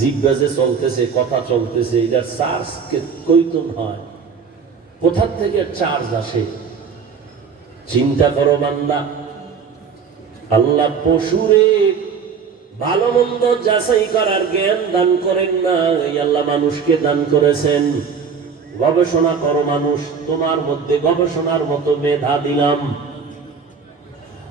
জিজ্ঞাসে চলতেছে, কথা চলতেছে এটা চার্জ কৈতন হয় কোথার থেকে চার্জ আসে? চিন্তা করো বান্দা। আল্লাহ পশুরে ভালো মন্দ যাচাই করার জ্ঞান দান করেন না, এই আল্লাহ মানুষকে দান করেছেন। গবেষণা করো মানুষ, তোমার মধ্যে গবেষণার মতো মেধা দিলাম।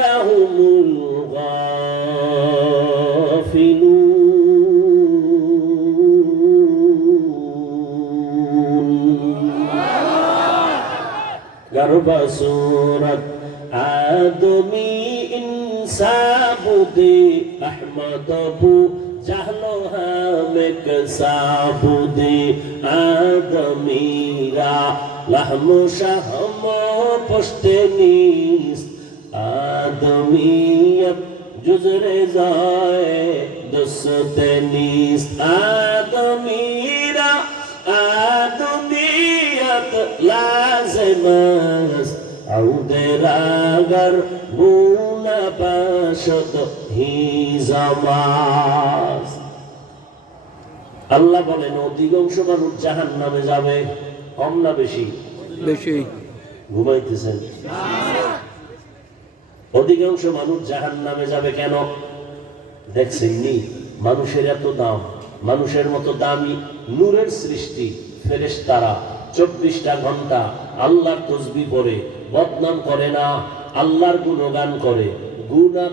هم الغافلون غرب سورة آدمي إنسابودي أحمد أبو جهل هامك سابودي آدميرا لحم شهم پشت نیست পশতে নিস আদমিয়ত জুজরে যায় দসতে নিস আদমিরা আদমিয়ত লাজমাস عود راگر بونا باشد হি জামাস আল্লাহ বলেন অধিকাংশ মানুষ জাহান নামে যাবে কম না বেশি বেশি ঘুমাইতেছেন অধিকাংশ মানুষ জাহান নামে যাবে কেন? দেখছেন নি মানুষের এত দাম, মানুষের মতো দামি নূরের সৃষ্টি ফেরেস তারা চব্বিশটা ঘণ্টা আল্লাহর তসবি করে বদনাম করে না, আল্লাহর গুণগান করে গুণা